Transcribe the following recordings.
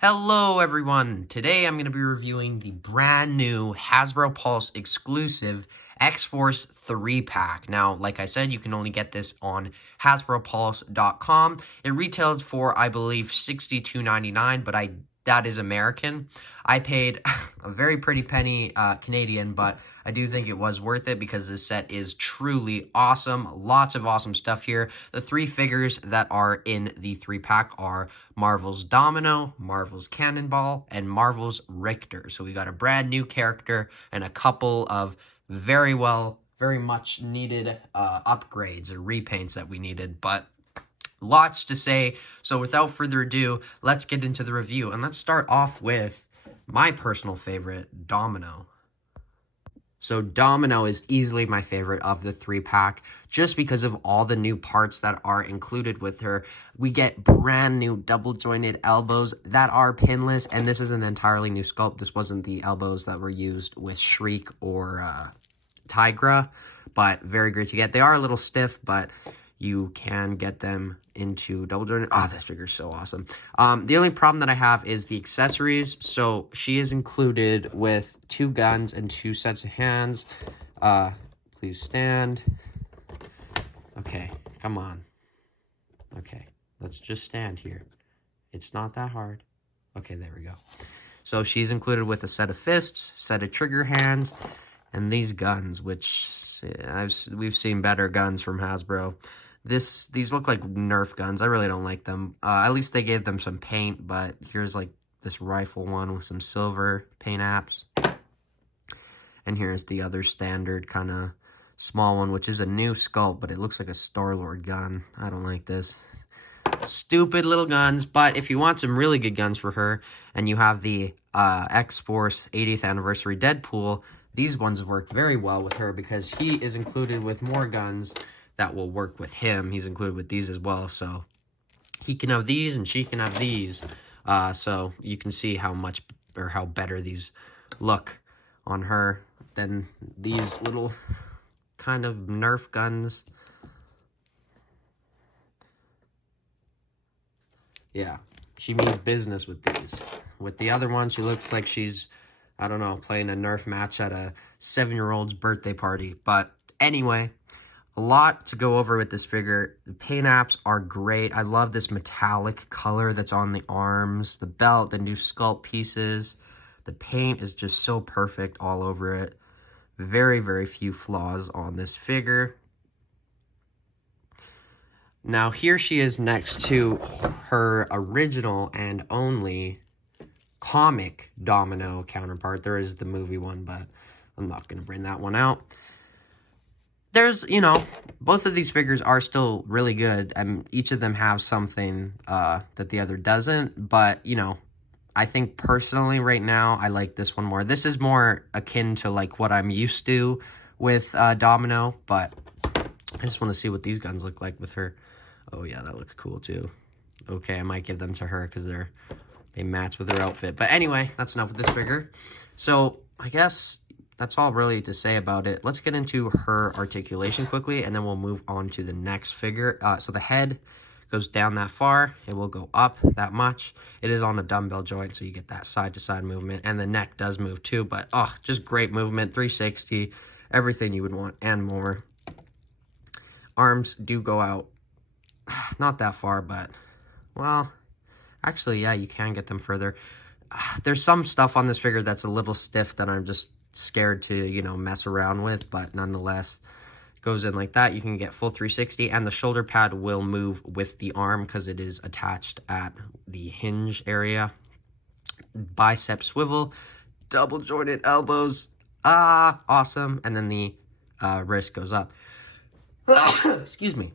Hello everyone! Today I'm going to be reviewing the brand new Hasbro Pulse exclusive X-Force 3-pack. Now, like I said, you can only get this on hasbropulse.com. It retailed for, I believe, $62.99, but that is American. I paid a very pretty penny Canadian, but I do think it was worth it because this set is truly awesome. Lots of awesome stuff here. The three figures that are in the 3-pack are Marvel's Domino, Marvel's Cannonball, and Marvel's Rictor. So we got a brand new character and a couple of very much needed upgrades or repaints that we needed, but lots to say. So without further ado, let's get into the review. And let's start off with my personal favorite, Domino. So Domino is easily my favorite of the 3-pack, just because of all the new parts that are included with her. We get brand new double-jointed elbows that are pinless, and this is an entirely new sculpt. This wasn't the elbows that were used with Shriek or Tigra, but very great to get. They are a little stiff, but you can get them into double jointed. Oh, this figure is so awesome. The only problem that I have is the accessories. So she is included with 2 guns and 2 sets of hands. Please stand. Okay, come on. Okay, let's just stand here. It's not that hard. Okay, there we go. So she's included with a set of fists, set of trigger hands, and these guns, which we've seen better guns from Hasbro. These look like Nerf guns. I really don't like them. At least they gave them some paint, but here's like this rifle one with some silver paint apps. And here's the other standard kind of small one, which is a new sculpt, but it looks like a Star-Lord gun. I don't like this. Stupid little guns, but if you want some really good guns for her, and you have the X-Force 80th Anniversary Deadpool, these ones work very well with her because he is included with more guns that will work with him. He's included with these as well, so he can have these and she can have these. So you can see how much or how better these look on her than these little kind of Nerf guns. Yeah, she means business with these. With the other one, she looks like she's, I don't know, playing a Nerf match at a 7-year-old's birthday party. But anyway, a lot to go over with this figure. The paint apps are great. I love this metallic color that's on the arms, the belt, the new sculpt pieces. The paint is just so perfect all over it. Very few flaws on this figure. Now, here she is next to her original and only comic Domino counterpart. There is the movie one, but I'm not going to bring that one out. There's, both of these figures are still really good, and each of them have something that the other doesn't, but, I think personally right now, I like this one more. This is more akin to, like, what I'm used to with Domino, but I just want to see what these guns look like with her. Oh, yeah, that looks cool, too. Okay, I might give them to her because they match with her outfit. But anyway, that's enough with this figure. So, I guess that's all really to say about it. Let's get into her articulation quickly, and then we'll move on to the next figure. So the head goes down that far. It will go up that much. It is on a dumbbell joint, so you get that side-to-side movement. And the neck does move too, but just great movement, 360, everything you would want and more. Arms do go out. Not that far, but, well, actually, yeah, you can get them further. There's some stuff on this figure that's a little stiff that I'm just scared to, mess around with, but nonetheless, it goes in like that. You can get full 360, and the shoulder pad will move with the arm because it is attached at the hinge area. Bicep swivel, double jointed elbows, awesome, and then the wrist goes up. Excuse me.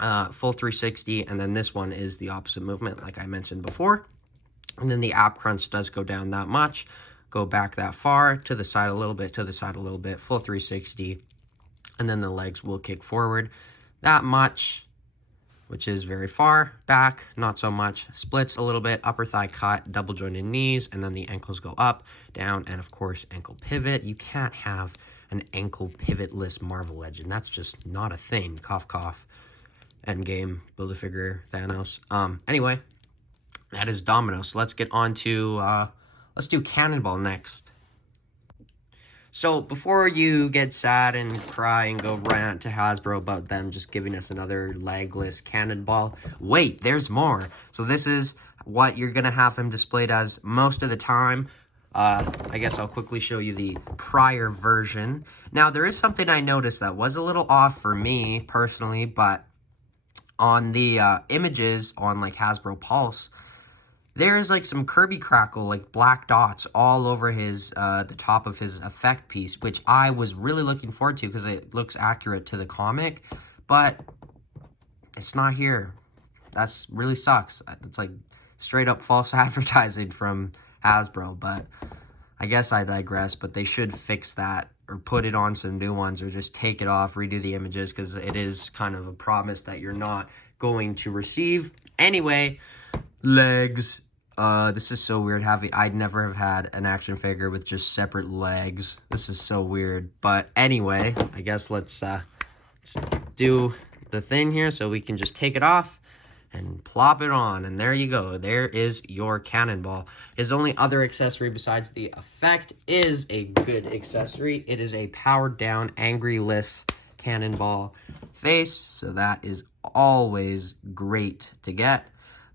Full 360, and then this one is the opposite movement, like I mentioned before. And then the ab crunch does go down that much, go back that far, to the side a little bit, to the side a little bit, full 360. And then the legs will kick forward that much, which is very far. Back, not so much. Splits a little bit, upper thigh cut, double jointed knees, and then the ankles go up, down, and of course, ankle pivot. You can't have an ankle pivotless Marvel Legend. That's just not a thing. Cough, cough. Endgame, Build-A-Figure, Thanos. Anyway, That is Domino. So let's get on to, let's do Cannonball next. So before you get sad and cry and go rant to Hasbro about them just giving us another legless Cannonball, wait, there's more. So this is what you're going to have him displayed as most of the time. I guess I'll quickly show you the prior version. Now, there is something I noticed that was a little off for me personally, but on the images on like Hasbro Pulse, there's like some Kirby crackle, like black dots all over his, the top of his effect piece, which I was really looking forward to because it looks accurate to the comic, but it's not here. That's really sucks. It's like straight up false advertising from Hasbro, but I guess I digress, but they should fix that or put it on some new ones or just take it off, redo the images, because it is kind of a promise that you're not going to receive. Anyway, legs. This is so weird having, I'd never have had an action figure with just separate legs. This is so weird. But anyway, I guess let's do the thing here so we can just take it off and plop it on. And there you go. There is your Cannonball. His only other accessory besides the effect is a good accessory. It is a powered down, angry-less Cannonball face. So that is always great to get.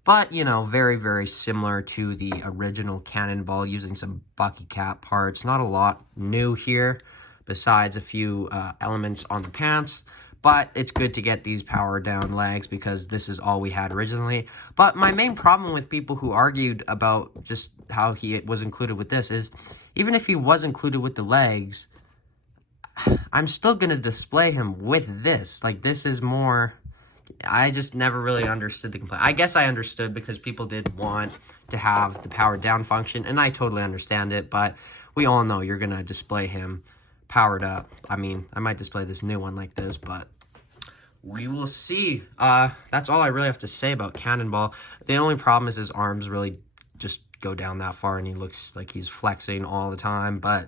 But, you know, very, very similar to the original Cannonball, using some Bucky Cap parts. Not a lot new here, besides a few elements on the pants. But it's good to get these powered down legs because this is all we had originally. But my main problem with people who argued about just how he was included with this is, even if he was included with the legs, I'm still going to display him with this. Like, this is more... I just never really understood the complaint. I guess I understood because people did want to have the powered down function, and I totally understand it, but we all know you're going to display him powered up. I mean, I might display this new one like this, but we will see. That's all I really have to say about Cannonball. The only problem is his arms really just go down that far, and he looks like he's flexing all the time, but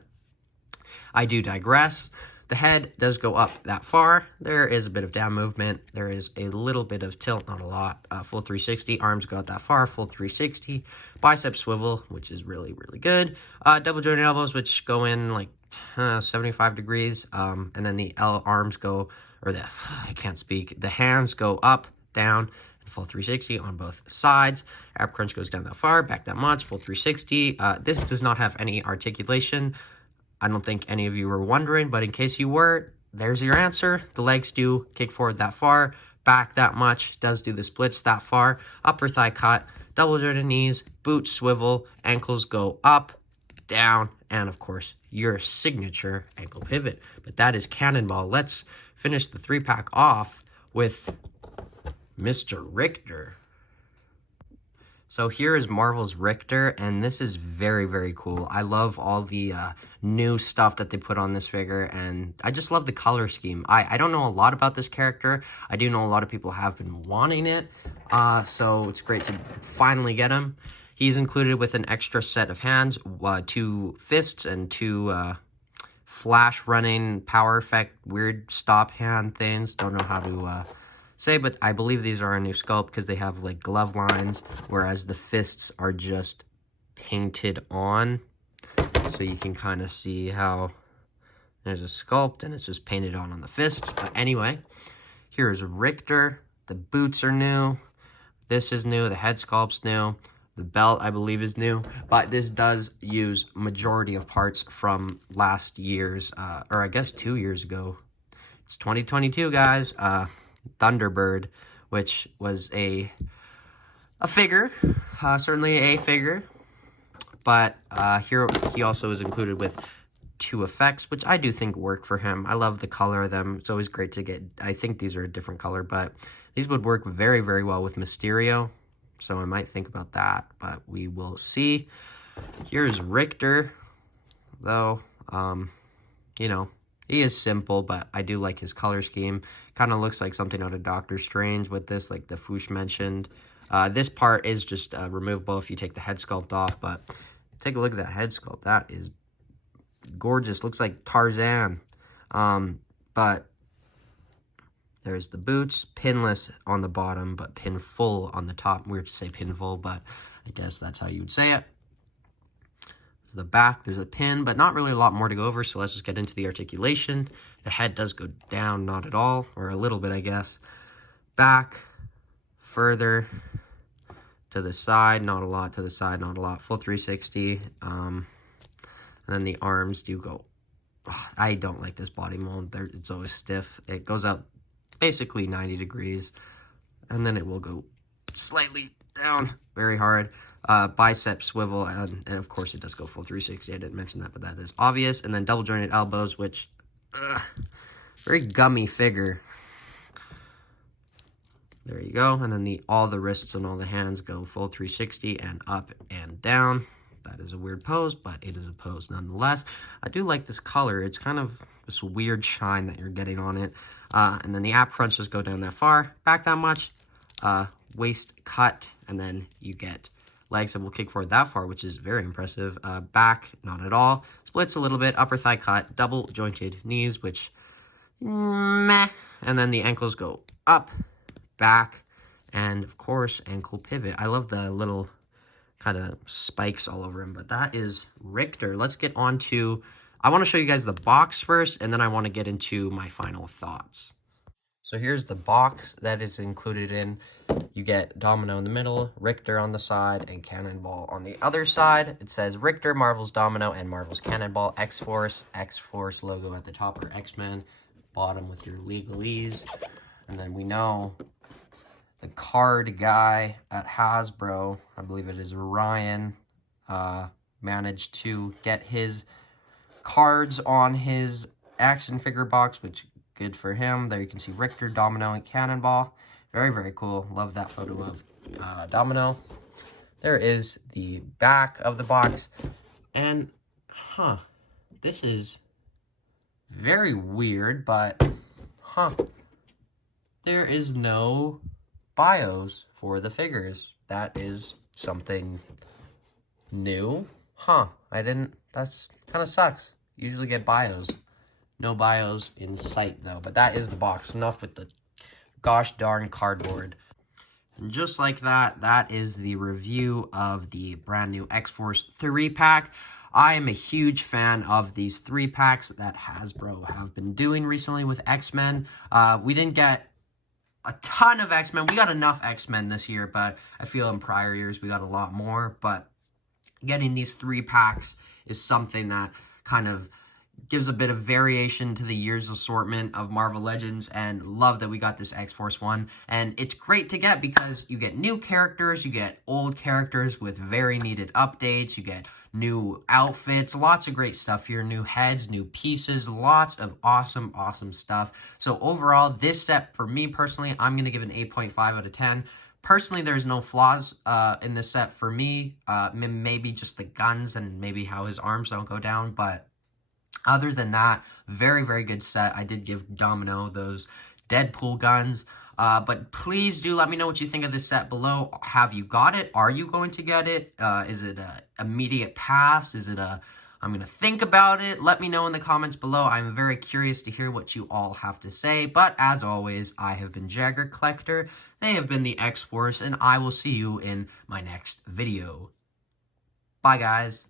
I do digress. The head does go up that far. There is a bit of down movement. There is a little bit of tilt, not a lot. Full 360. Arms go out that far, full 360. Bicep swivel, which is really, really good. Double jointed elbows, which go in like 75 degrees. And then the arms go, or I can't speak. The hands go up, down, and full 360 on both sides. Ab crunch goes down that far, back that much, full 360. This does not have any articulation. I don't think any of you were wondering, but in case you were, there's your answer. The legs do kick forward that far, back that much, does do the splits that far, upper thigh cut, double jointed knees, boot swivel, ankles go up, down, and of course, your signature ankle pivot. But that is Cannonball. Let's finish the 3-pack off with Mr. Rictor. So here is Marvel's Rictor, and this is very, very cool. I love all the new stuff that they put on this figure, and I just love the color scheme. I don't know a lot about this character. I do know a lot of people have been wanting it, so it's great to finally get him. He's included with an extra set of hands, 2 fists, and 2 flash running power effect weird stop hand things. Don't know how to... say, but I believe these are a new sculpt because they have like glove lines, whereas the fists are just painted on. So you can kind of see how there's a sculpt and it's just painted on the fists. But anyway, here's Rictor. The boots are new. This is new. The head sculpt's new. The belt, I believe, is new. But this does use majority of parts from last year's, or I guess 2 years ago. It's 2022, guys. Thunderbird, which was a figure, certainly a figure, but here he also is included with 2 effects, which I do think work for him. I love the color of them. It's always great to get, I think these are a different color, but these would work very, very well with Mysterio, so I might think about that, but we will see. Here's Rictor, though, you know, he is simple, but I do like his color scheme. Kind of looks like something out of Doctor Strange with this, like the Foosh mentioned. This part is just removable if you take the head sculpt off, but take a look at that head sculpt. That is gorgeous. Looks like Tarzan. But There's the boots, pinless on the bottom, but pin full on the top. Weird to say pin full, but I guess that's how you would say it. The back, there's a pin, but not really a lot more to go over, so let's just get into the articulation. The head does go down, not at all, or a little bit, I guess. Back, further, to the side, not a lot, to the side, not a lot. Full 360, and then the arms do go. Oh, I don't like this body mold. It's always stiff. It goes out basically 90 degrees, and then it will go slightly down very hard. Bicep swivel, and of course it does go full 360. I didn't mention that, but that is obvious. And then double jointed elbows, which very gummy figure. There you go. And then all the wrists and all the hands go full 360 and up and down. That is a weird pose, but it is a pose nonetheless. I do like this color. It's kind of this weird shine that you're getting on it. And then the ab crunches go down that far, back that much. Waist cut, and then you get legs that will kick forward that far, which is very impressive. Back, not at all. Splits a little bit. Upper thigh cut. Double jointed knees, which meh. And then the ankles go up, back, and of course, ankle pivot. I love the little kind of spikes all over him, but that is Rictor. Let's get on to, I want to show you guys the box first, and then I want to get into my final thoughts. So here's the box that is included in. You get Domino in the middle, Rictor on the side, and Cannonball on the other side. It says Rictor, Marvel's Domino, and Marvel's Cannonball. X-Force logo at the top, or X-Men. Bottom with your legalese. And then we know the card guy at Hasbro, I believe it is Ryan, managed to get his cards on his action figure box, which good for him. There you can see Rictor, Domino, and Cannonball. Very, very cool. Love that photo of Domino. There is the back of the box. And, this is very weird, but, there is no bios for the figures. That is something new. That's kind of sucks. Usually get bios. No bios in sight, though. But that is the box. Enough with the gosh darn cardboard. And just like that, that is the review of the brand new X-Force 3-pack. I am a huge fan of these 3-packs that Hasbro have been doing recently with X-Men. We didn't get a ton of X-Men. We got enough X-Men this year, but I feel in prior years we got a lot more. But getting these 3-packs is something that kind of gives a bit of variation to the year's assortment of Marvel Legends, and love that we got this X-Force one. And it's great to get because you get new characters, you get old characters with very needed updates, you get new outfits, lots of great stuff here, new heads, new pieces, lots of awesome, awesome stuff. So overall, this set, for me personally, I'm going to give it an 8.5 out of 10. Personally, there's no flaws in this set for me. Maybe just the guns and maybe how his arms don't go down, but other than that, very, very good set. I did give Domino those Deadpool guns. But please do let me know what you think of this set below. Have you got it? Are you going to get it? Is it an immediate pass? Is it I'm going to think about it? Let me know in the comments below. I'm very curious to hear what you all have to say. But as always, I have been Jagger Collector. They have been the X-Force, and I will see you in my next video. Bye, guys.